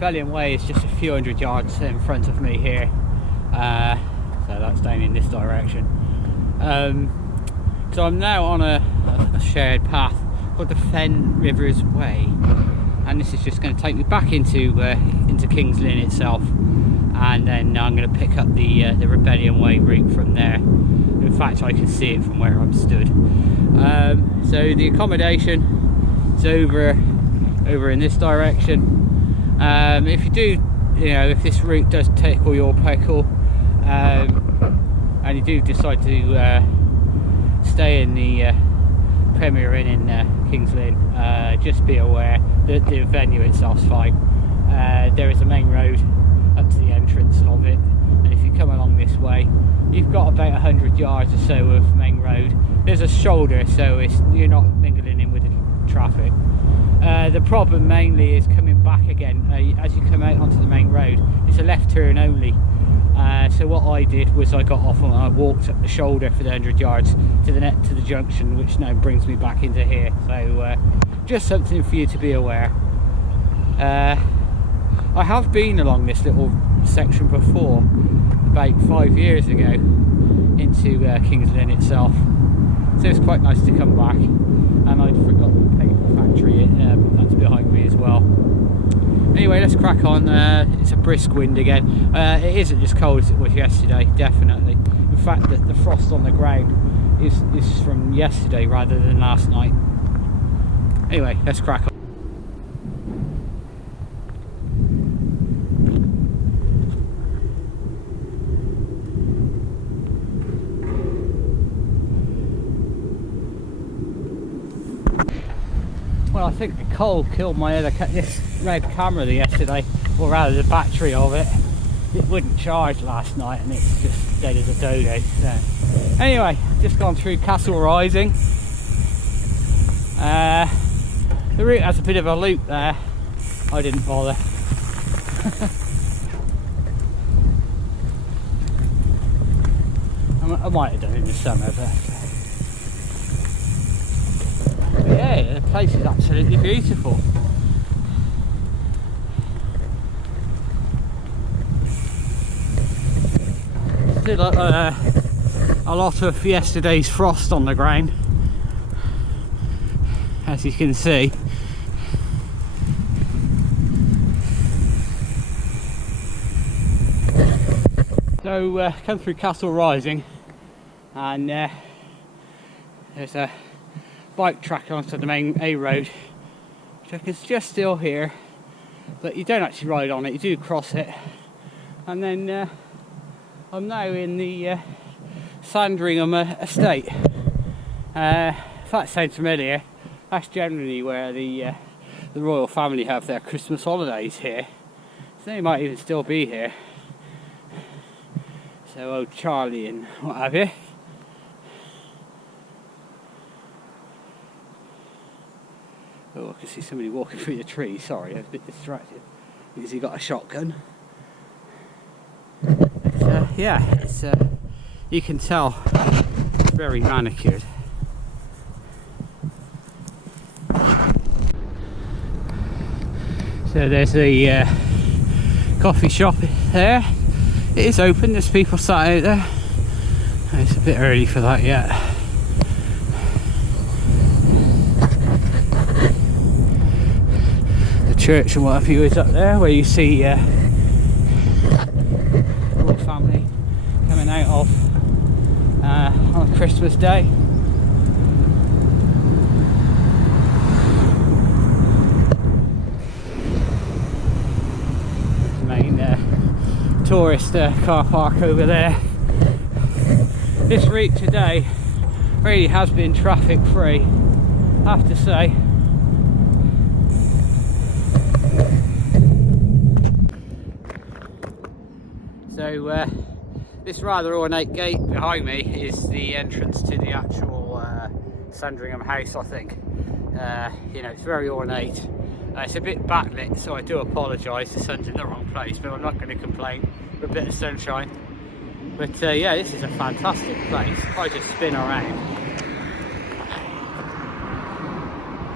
Rebellion Way is just a few hundred yards in front of me here, so that's down in this direction. So I'm now on a shared path called the Fen Rivers Way, and this is just going to take me back into Kings Lynn itself, and then I'm going to pick up the Rebellion Way route from there. In fact, I can see it from where I'm stood. So the accommodation is over in this direction. If you do, if this route does tickle your pickle, and you do decide to stay in the Premier Inn in Kings Lynn, just be aware that the venue itself's fine. There is a main road up to the entrance of it, and if you come along this way, you've got about 100 yards or so of main road. There's a shoulder, so you're not mingling in with the traffic. The problem mainly is coming back again. As you come out onto the main road, it's a left turn only. So what I did was I got off and I walked up the shoulder for the 100 yards to the junction, which now brings me back into here. So just something for you to be aware. I have been along this little section before, about 5 years ago, into Kings Lynn itself. So it's quite nice to come back, and I'd forgotten the paper factory that's behind me as well. Anyway, let's crack on. It's a brisk wind again. It isn't as cold as it was yesterday, definitely. In fact, the frost on the ground is from yesterday rather than last night. Anyway, let's crack on. Well, I think the cold killed my this red camera yesterday, or rather the battery of it. It wouldn't charge last night, and it's just dead as a dodo. So anyway, just gone through Castle Rising. The route has a bit of a loop there. I didn't bother. I might have done in the summer, but yeah, the place is absolutely beautiful. Still a lot of yesterday's frost on the ground, as you can see. So come through Castle Rising, and there's a bike track onto the main A road, which I can just still here, but you don't actually ride on it, you do cross it. And then I'm now in the Sheringham estate. If that sounds familiar, that's generally where the royal family have their Christmas holidays here, so they might even still be here. So old Charlie and what have you. Oh, I can see somebody walking through the trees. Sorry, I was a bit distracted because he got a shotgun. But, yeah, it's you can tell it's very manicured. So there's a coffee shop there. It is open. There's people sat out there. It's a bit early for that yet. Church and what have you is up there, where you see the royal family coming out of on Christmas Day. The main tourist car park over there. This route today really has been traffic free, I have to say. So this rather ornate gate behind me is the entrance to the actual Sheringham house, I think. It's very ornate. It's a bit backlit, so I do apologise, the sun's in the wrong place, but I'm not going to complain with a bit of sunshine. But yeah, this is a fantastic place. If I just spin around,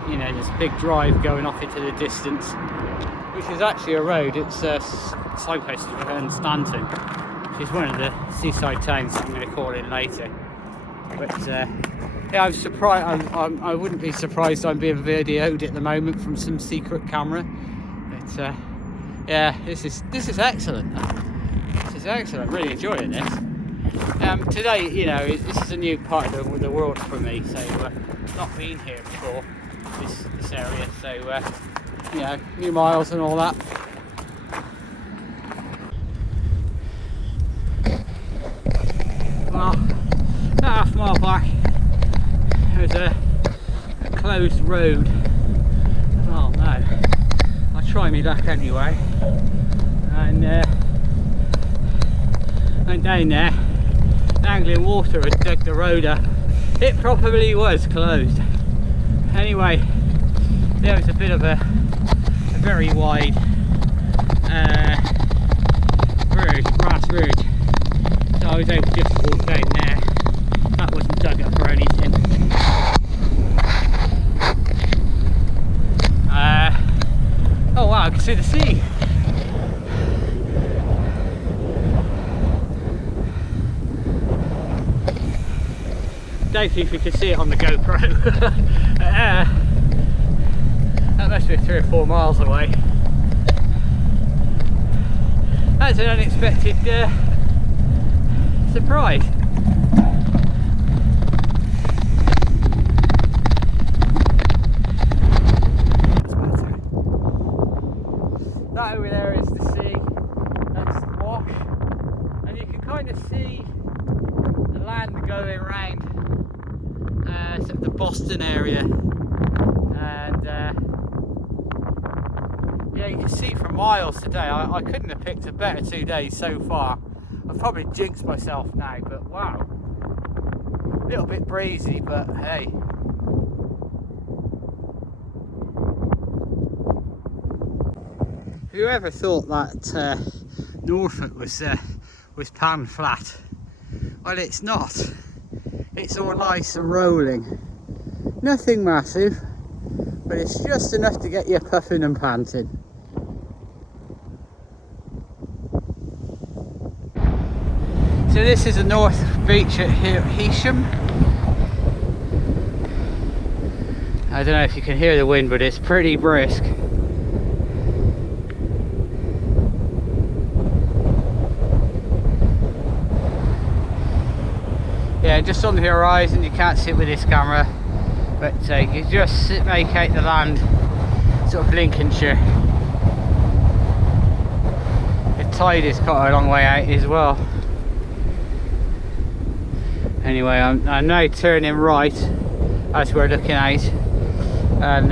there's a big drive going off into the distance. which is actually a road. It's signposted for Stanton, which is one of the seaside towns I'm going to call in later. But yeah, I'm surprised. I wouldn't be surprised I'm being videoed at the moment from some secret camera. But yeah, this is excellent. This is excellent. I'm really enjoying this. Today, you know, this is a new part of the world for me, so not been here before, this area. So you know, new miles and all that. Well, about half a mile back, there's a closed road. Oh no, I'll try me luck anyway. And down there, angling water had dug the road up. It probably was closed. Anyway, there was a bit of a very wide grass ridge, so I was able to just walk down there. That wasn't dug up or anything. Oh wow, I can see the sea. Don't think we can see it on the GoPro. That must be 3 or 4 miles away. That's an unexpected surprise. That over there is the sea. That's the wash, and you can kind of see the land going around sort of the Boston area, and yeah, you can see for miles today. I couldn't have picked a better 2 days so far. I've probably jinxed myself now, but wow, a little bit breezy, but hey. Whoever thought that Norfolk was pan flat? Well, it's not. It's all nice and rolling. Nothing massive, but it's just enough to get you puffing and panting. So this is the North Beach at Holkham. I don't know if you can hear the wind, but it's pretty brisk. Yeah, just on the horizon. You can't see it with this camera, but you just make out the land, sort of Lincolnshire. The tide is quite a long way out as well. Anyway, I'm now turning right as we're looking out, and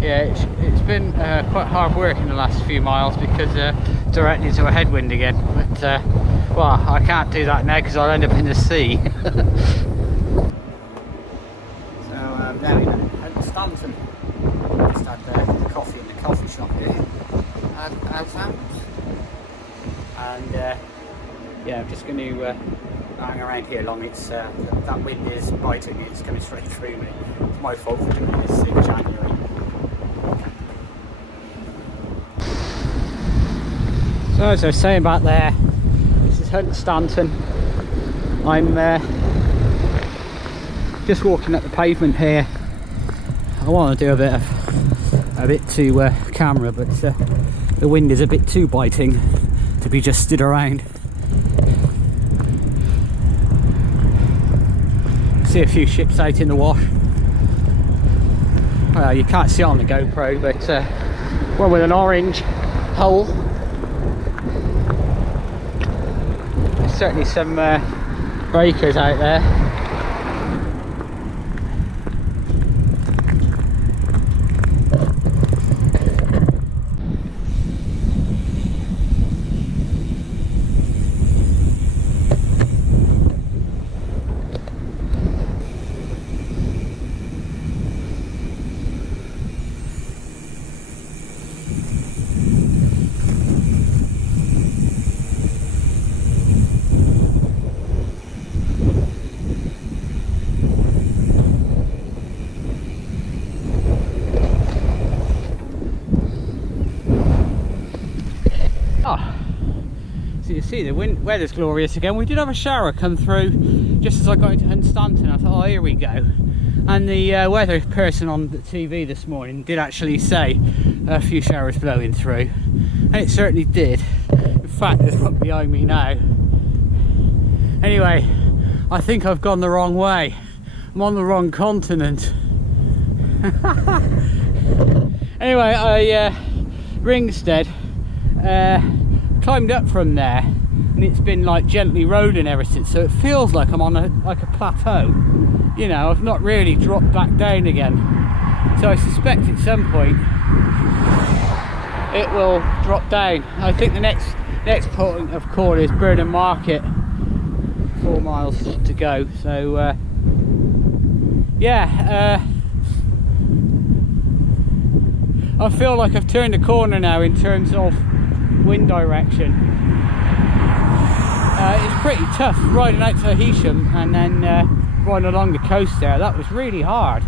yeah, it's been quite hard work in the last few miles because directly into a headwind again. But well, I can't do that now because I'll end up in the sea. So now in Stanton, just had coffee in the coffee shop here at Holkham, and yeah, I'm just going to hang around here long. It's that wind is biting me, it's coming straight through me. It's my fault for doing this in January. So as I was saying back there, this is Stanton. I'm just walking up the pavement here. I want to do a bit to camera, but the wind is a bit too biting to be just stood around. See a few ships out in the wash. Well, you can't see it on the GoPro, but one with an orange hull. There's certainly some breakers out there. Oh, so you see the weather's glorious again. We did have a shower come through just as I got into Hunstanton. I thought, oh, here we go. And the weather person on the TV this morning did actually say a few showers blowing through, and it certainly did. In fact, there's one behind me now. Anyway, I think I've gone the wrong way. I'm on the wrong continent. Anyway, I Ringstead, climbed up from there, and it's been like gently rolling ever since, so it feels like I'm on a plateau. You know, I've not really dropped back down again, so I suspect at some point it will drop down. I think the next point of call is Burnham Market, 4 miles to go. So yeah, I feel like I've turned a corner now in terms of wind direction. It's pretty tough riding out to Holkham and then riding along the coast there. That was really hard.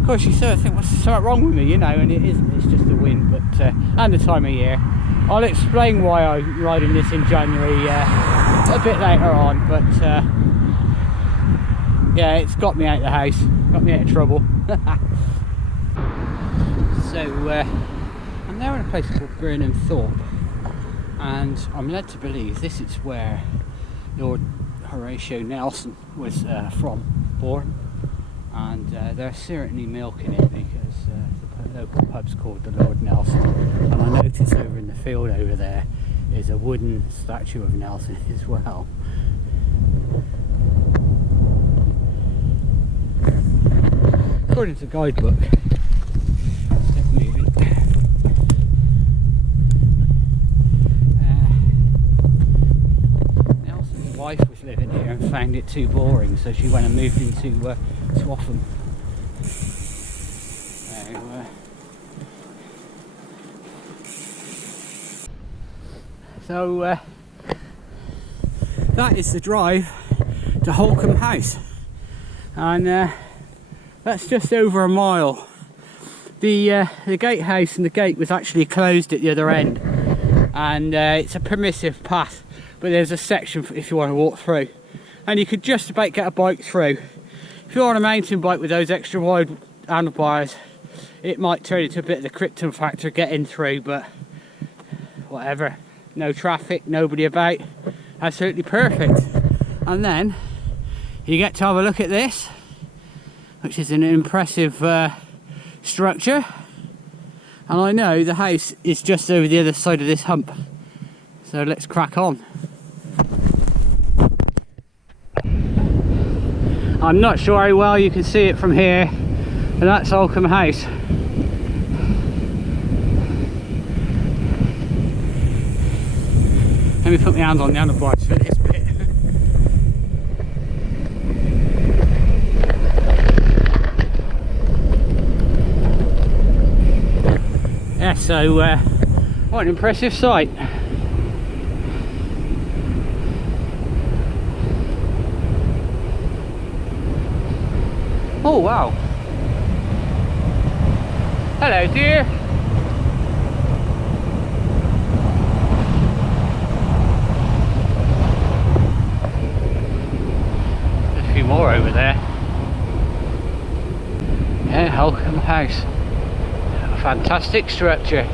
Of course, you sort of think, what's something wrong with me, you know, and it isn't. It's just the wind, but and the time of year. I'll explain why I'm riding this in January a bit later on, but yeah, it's got me out of the house, got me out of trouble. So I'm now in a place called Burnham Thorpe, and I'm led to believe this is where Lord Horatio Nelson was born, and they're certainly milking it because the local pub's called the Lord Nelson. And I notice over in the field over there is a wooden statue of Nelson as well. According to the guidebook, step moving. Nelson's wife was living here and found it too boring, so she went and moved into Holkham. So that is the drive to Holkham House, and that's just over a mile. The gatehouse and the gate was actually closed at the other end, and it's a permissive path, but there's a section if you want to walk through, and you could just about get a bike through. If you're on a mountain bike with those extra wide handlebars, it might turn into a bit of the Krypton factor getting through, but whatever. No traffic, nobody about, absolutely perfect. And then you get to have a look at this, which is an impressive structure, and I know the house is just over the other side of this hump, so let's crack on. I'm not sure how well you can see it from here, and that's Holkham House. Let me put my hands on the handlebars for this bit. Yeah, so what an impressive sight. Oh wow. Hello dear. More over there. Yeah, Holkham House. A fantastic structure.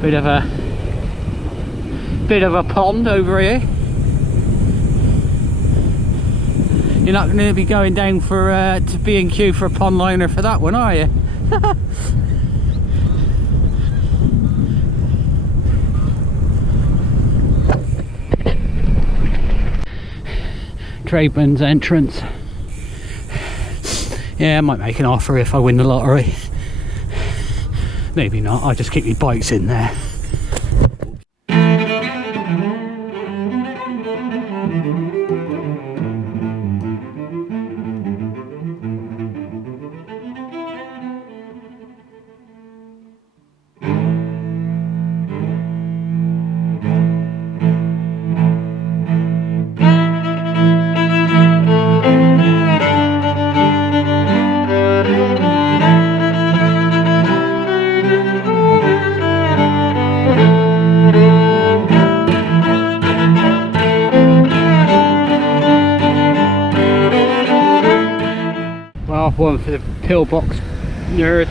Bit of a pond over here. You're not going to be going down for to B&Q for a pond liner for that one, are you? Tradesman's entrance. Yeah, I might make an offer if I win the lottery. Maybe not, I'll just keep my bikes in there. pillbox nerds.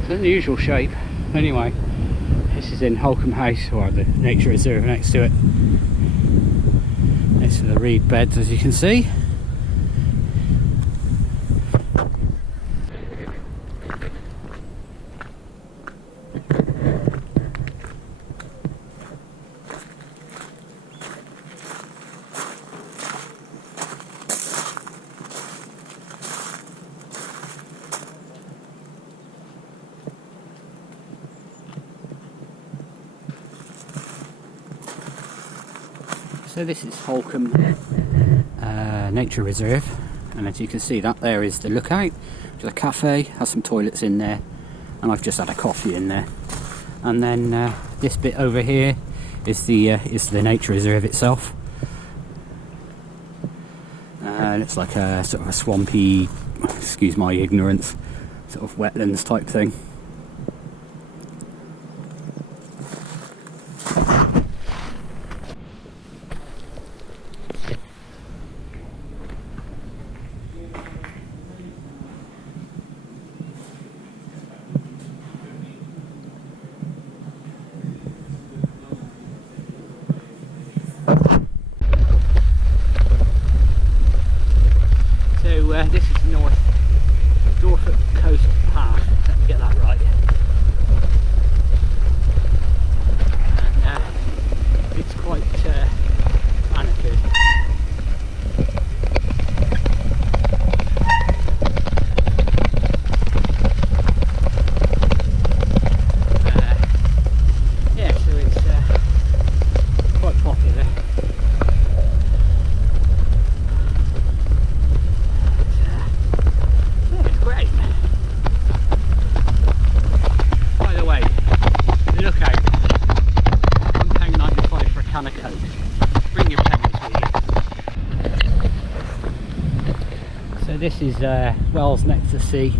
It's an unusual shape. Anyway, this is in Holkham House, or the nature reserve next to it. Next to the reed beds, as you can see. So this is Holkham Nature Reserve, and as you can see, that there is the lookout, which is a cafe, has some toilets in there, and I've just had a coffee in there. And then this bit over here is the nature reserve itself. It's like a sort of a swampy, excuse my ignorance, sort of wetlands type thing. This is Norfolk Coast Path, let me get that right. And it's quite manicured. Yeah, so it's quite popular. So this is Wells next to sea,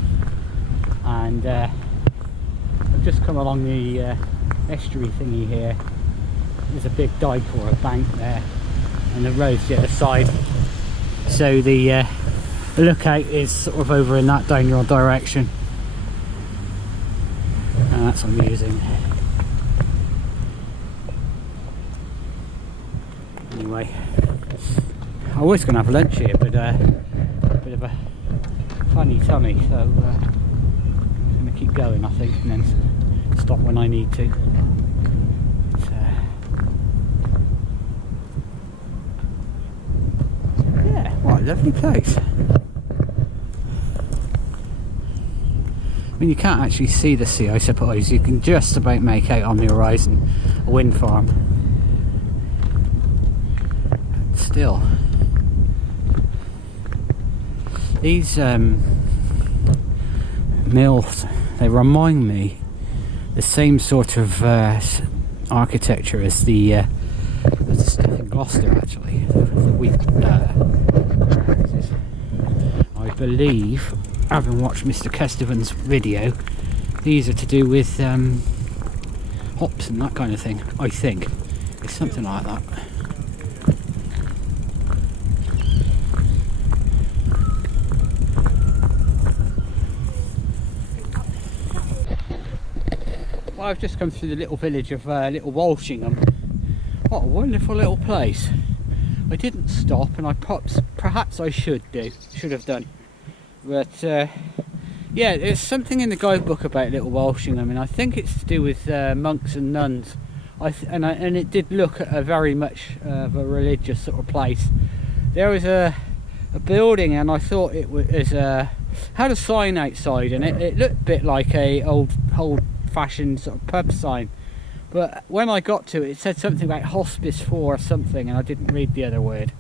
and I've just come along the estuary thingy here. There's a big dyke or a bank there, and the road's the other side. So the lookout is sort of over in that down your direction, and that's amusing. Anyway, I was going to have lunch here, but a bit of a funny tummy, so I'm going to keep going, I think, and then stop when I need to. So, yeah, what a lovely place. I mean, you can't actually see the sea, I suppose. You can just about make out on the horizon a wind farm. Still, these mills, they remind me the same sort of architecture as the stuff in Gloucester, actually. I believe, having watched Mr. Kestevan's video, these are to do with hops and that kind of thing. I think it's something like that. Well, I've just come through the little village of Little Walshingham. What a wonderful little place. I didn't stop, and perhaps I should have done. But yeah, there's something in the guidebook about Little Walshingham, and I think it's to do with monks and nuns. And it did look at a very much of a religious sort of place. There was a building, and I thought it was had a sign outside, and it looked a bit like a old-fashioned sort of pub sign. But when I got to it, it said something about hospice for or something, and I didn't read the other word.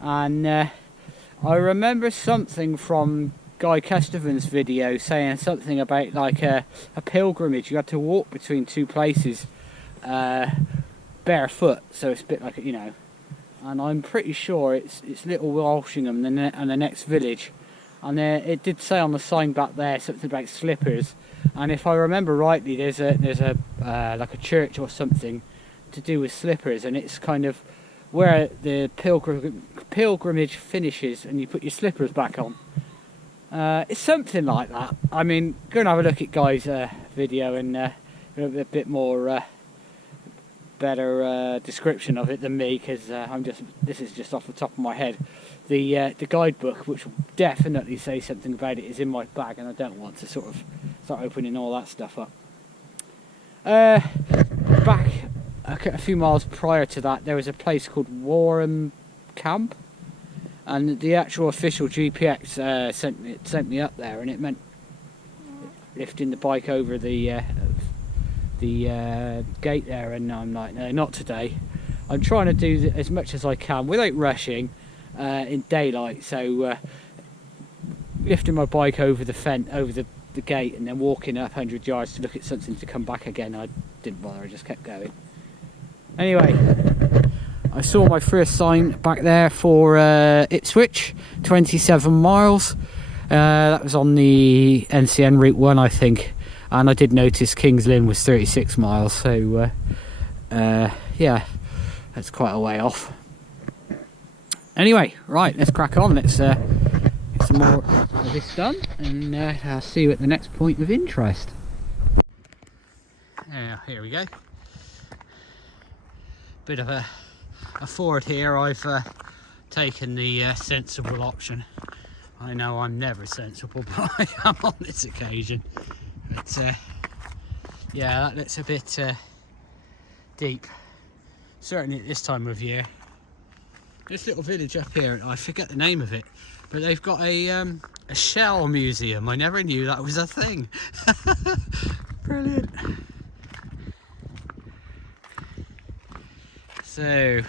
And I remember something from Guy Kestevan's video saying something about like a pilgrimage. You had to walk between two places barefoot, so it's a bit like, you know. And I'm pretty sure it's Little Walshingham and the next village. And it did say on the sign back there something about slippers. And if I remember rightly, there's a like a church or something to do with slippers, and it's kind of where the pilgrimage finishes, and you put your slippers back on. It's something like that. I mean, go and have a look at Guy's video and a bit more better description of it than me, because this is just off the top of my head. The guidebook, which will definitely say something about it, is in my bag, and I don't want to sort of start opening all that stuff up. Back a few miles prior to that, there was a place called Holkham, and the actual official GPX sent me up there, and it meant lifting the bike over the gate there, and I'm like, no, not today. I'm trying to do as much as I can without rushing in daylight, so lifting my bike over the gate and then walking up 100 yards to look at something to come back again. I didn't bother, I just kept going. Anyway, I saw my first sign back there for Ipswich, 27 miles. That was on the NCN Route 1, I think, and I did notice Kings Lynn was 36 miles, so yeah, that's quite a way off. Anyway, right, let's crack on. Let's get some more of this done, and I'll see you at the next point of interest. Here we go. Bit of a forward here. I've taken the sensible option. I know I'm never sensible, but I am on this occasion. But yeah, that looks a bit deep, certainly at this time of year. This little village up here, I forget the name of it, but they've got a shell museum. I never knew that was a thing. Brilliant. So,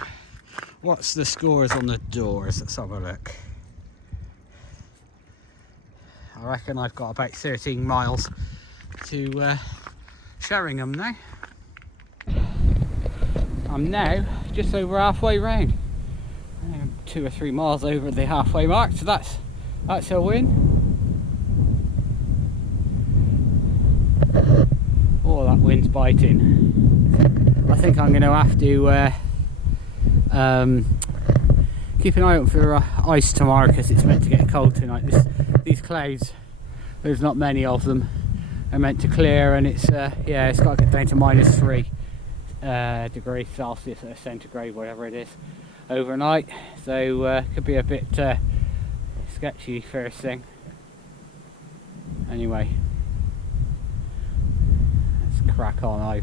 what's the scores on the doors? Let's have a look. I reckon I've got about 13 miles to Sheringham now. I'm now just over halfway round. I'm 2 or 3 miles over the halfway mark, so that's a win. Oh, that wind's biting. I think I'm going to have to keep an eye out for ice tomorrow, because it's meant to get cold tonight. These clouds, there's not many of them, are meant to clear, and it's yeah, it's got to get down to -3 degrees Celsius or centigrade, whatever it is, overnight. So could be a bit sketchy first thing. Anyway, let's crack on.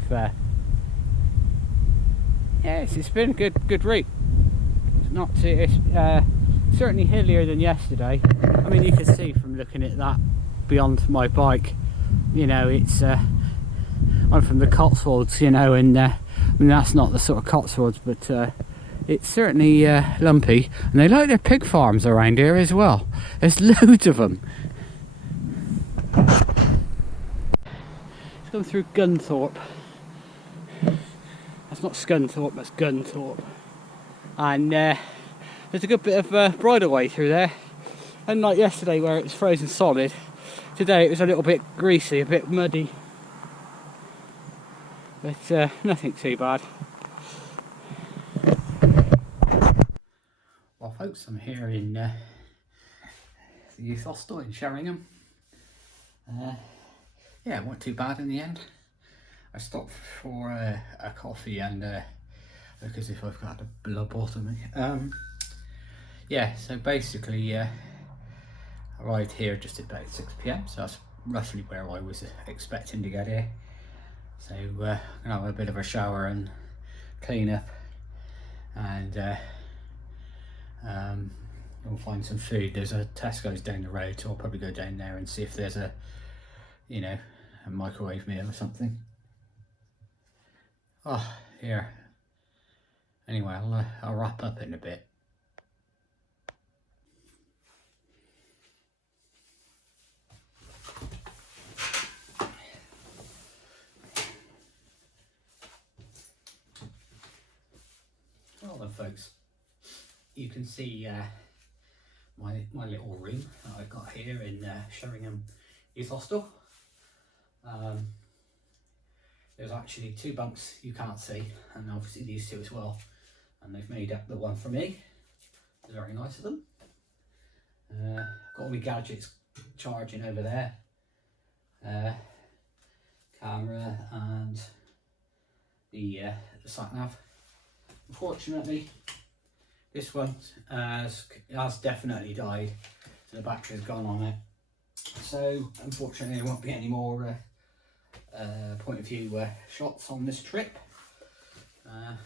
Yes, it's been a good route. It's not too, it's certainly hillier than yesterday. I mean, you can see from looking at that beyond my bike, you know, it's I'm from the Cotswolds, you know, and I mean, that's not the sort of Cotswolds, but it's certainly lumpy, and they like their pig farms around here as well. There's loads of them. It's going through Gunthorpe. That's not Scunthorpe, that's Gunthorpe. And there's a good bit of bridleway through there. Unlike yesterday where it was frozen solid, today it was a little bit greasy, a bit muddy. But nothing too bad. Well folks, I'm here in the youth hostel in Sheringham. Yeah, it wasn't too bad in the end. I stopped for a coffee and look as if I've got a blood bottom me. Yeah, so basically I arrived here just at about 6 PM, so that's roughly where I was expecting to get here. So I'm gonna have a bit of a shower and clean up, and we'll find some food. There's a Tesco's down the road, so I'll probably go down there and see if there's a, you know, a microwave meal or something. Oh, here. Anyway, I'll wrap up in a bit. Well then folks, you can see my little room that I've got here in Sheringham Youth Hostel. There's actually 2 bunks you can't see, and obviously these 2 as well, and they've made up the one for me. Very nice of them. Got all my gadgets charging over there. Camera and the sat nav. Unfortunately, this one has definitely died, so the battery's gone on it. So unfortunately, there won't be any more point of view shots on this trip.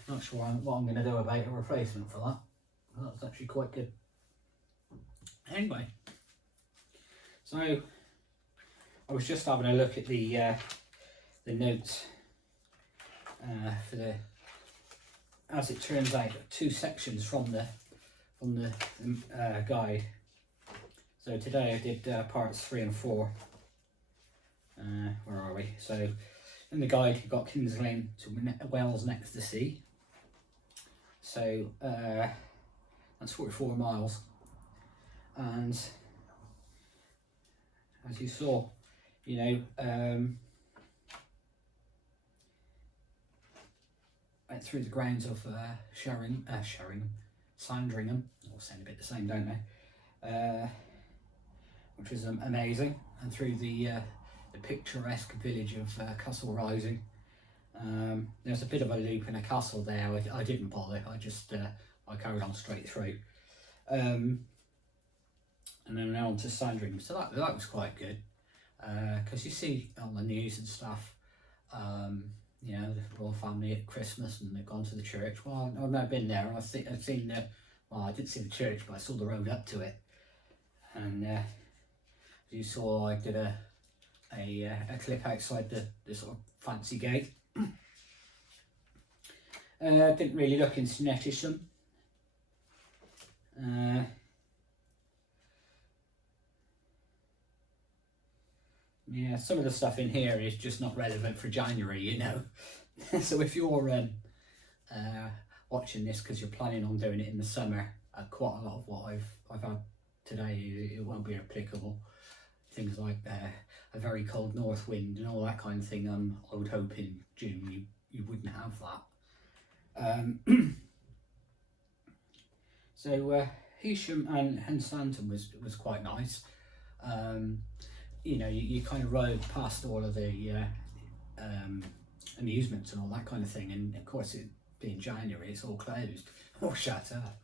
Not sure what I'm going to do about a replacement for that. Well, that's actually quite good. Anyway, so I was just having a look at the notes for the, as it turns out, 2 sections from the guide. So today I did parts 3 and 4. Where are we? So in the guide you've got Kings Lynn to Wells next to sea. So that's 44 miles, and as you saw, you know, went through the grounds of Sandringham, all sound a bit the same, don't they? Which was amazing, and through the picturesque village of Castle Rising. There's a bit of a loop in a castle there. I didn't bother. I just I carried on straight through, and then on to Sandringham. So that was quite good, because you see on the news and stuff, you know, the royal family at Christmas and they've gone to the church. Well, I've never been there. I've seen the, well, I didn't see the church, but I saw the road up to it, and you saw I did a clip outside the sort of fancy gate. Didn't really look into Nettisham. Yeah, some of the stuff in here is just not relevant for January, you know. So if you're watching this because you're planning on doing it in the summer, quite a lot of what I've had today, it won't be applicable. Things like a very cold north wind and all that kind of thing. I would hope in June you wouldn't have that. So Hesham and Stanton was quite nice. You know, you kind of rode past all of the amusements and all that kind of thing, and of course it being January, it's all closed or shut up,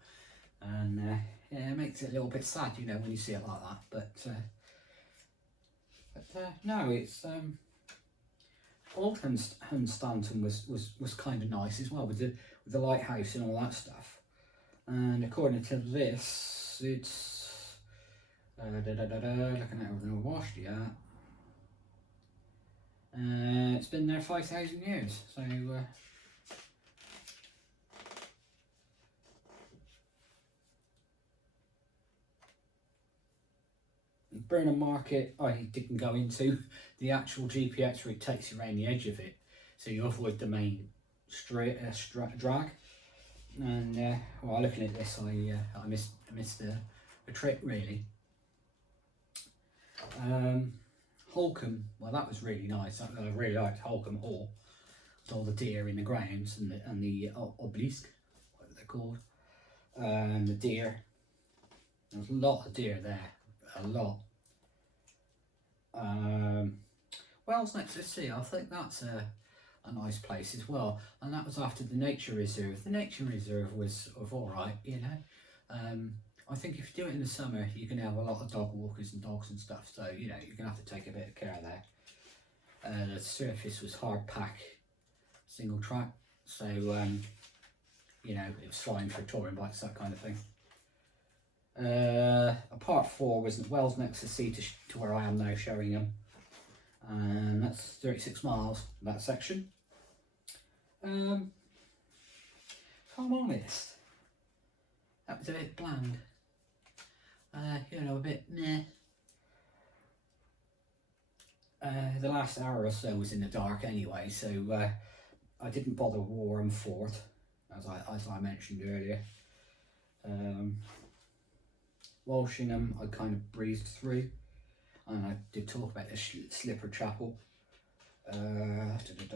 and yeah, it makes it a little bit sad, you know, when you see it like that. But no, it's Holkham and Stanton was kind of nice as well, with the lighthouse and all that stuff. And according to this, it's looking at everything washed, yeah. It's been there 5,000 years, so Burnham Market I didn't go into. The actual GPS route takes you around the edge of it, so you avoid the main straight drag. And well, looking at this, I missed a trip really. Holkham, well, that was really nice. I really liked Holkham Hall, with all the deer in the grounds and the obelisk, whatever they're called, and the deer. There was a lot of deer there, a lot. Wells next to the sea, I think that's a nice place as well, and that was after the nature reserve. The nature reserve was alright, you know. I think if you do it in the summer, you're going to have a lot of dog walkers and dogs and stuff, so you know you're going to have to take a bit of care there. The surface was hard pack, single track, so you know, it was fine for touring bikes, that kind of thing. Part 4 was Wells next to sea to where I am now, Sheringham, and that's 36 miles, that section. If I'm honest, that was a bit bland. You know, a bit meh. The last hour or so was in the dark anyway, so I didn't bother Warham Fort, as I mentioned earlier. Walshingham I kind of breezed through, and I did talk about the Slipper Chapel. I think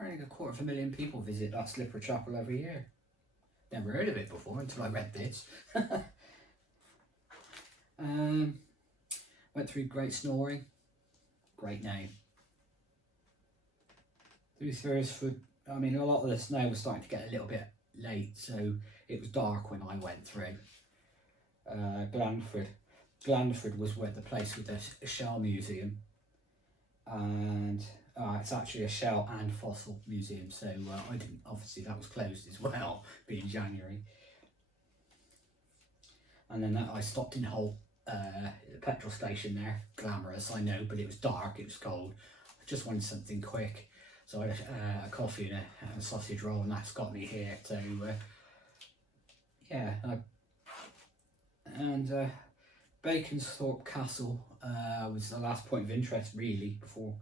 250,000 people visit that Slipper Chapel every year. Never heard of it before until I read this. Went through Great Snoring, great name. Through Thursford, I mean, a lot of the snow was starting to get a little bit late, so it was dark when I went through. Blandford was where the place with the shell museum, and it's actually a shell and fossil museum, so I didn't, obviously that was closed as well, being January. And then I stopped in Hull, the petrol station there, glamorous I know, but it was dark, it was cold, I just wanted something quick, so I had a coffee and a sausage roll, and that's got me here. So yeah, Baconsthorpe Castle was the last point of interest really, before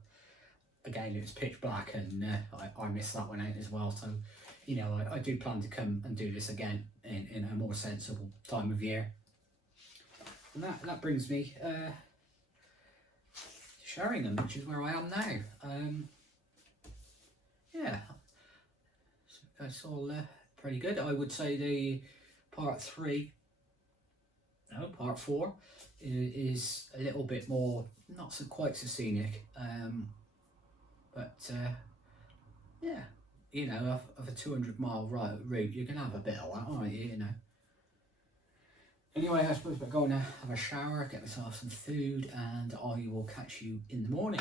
again it was pitch black, and I missed that one out as well. So you know, I do plan to come and do this again in a more sensible time of year. And that brings me to Sheringham, which is where I am now. Yeah, that's all pretty good. I would say the part 4 is a little bit more, not so quite so scenic, but yeah, you know, of a 200-mile route, you can have a bit of that, aren't you, you know. Anyway, I suppose we're going to have a shower, get myself some food, and I will catch you in the morning.